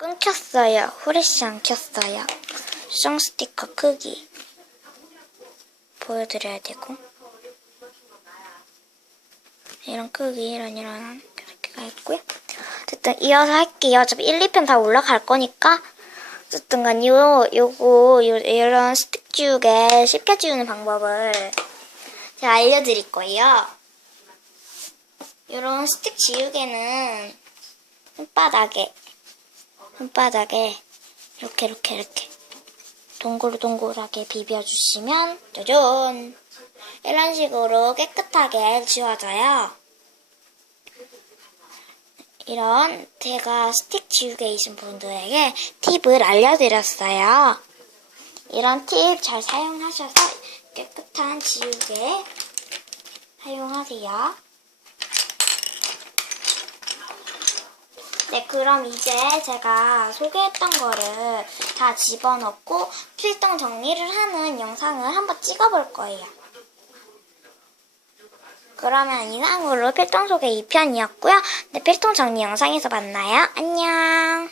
끊겼어요. 후레쉬 안 켰어요. 수정 스티커 크기 보여드려야 되고 이런 크기 이런 이런 이렇게가 있고요. 어쨌든 이어서 할게요. 어차피 1, 2편 다 올라갈 거니까 어쨌든 간 요 요거 요, 이런 스틱 지우개 쉽게 지우는 방법을 제가 알려드릴 거예요. 이런 스틱 지우개는 손바닥에 손바닥에 이렇게 이렇게 이렇게 동글동글하게 비벼주시면 짜잔 이런 식으로 깨끗하게 지워져요. 이런 제가 스틱 지우개 이신 분들에게 팁을 알려드렸어요. 이런 팁 잘 사용하셔서 깨끗한 지우개 사용하세요. 네, 그럼 이제 제가 소개했던 거를 다 집어넣고 필통 정리를 하는 영상을 한번 찍어볼 거예요. 그러면 이상으로 필통 소개 2편이었고요. 네, 필통 정리 영상에서 만나요. 안녕.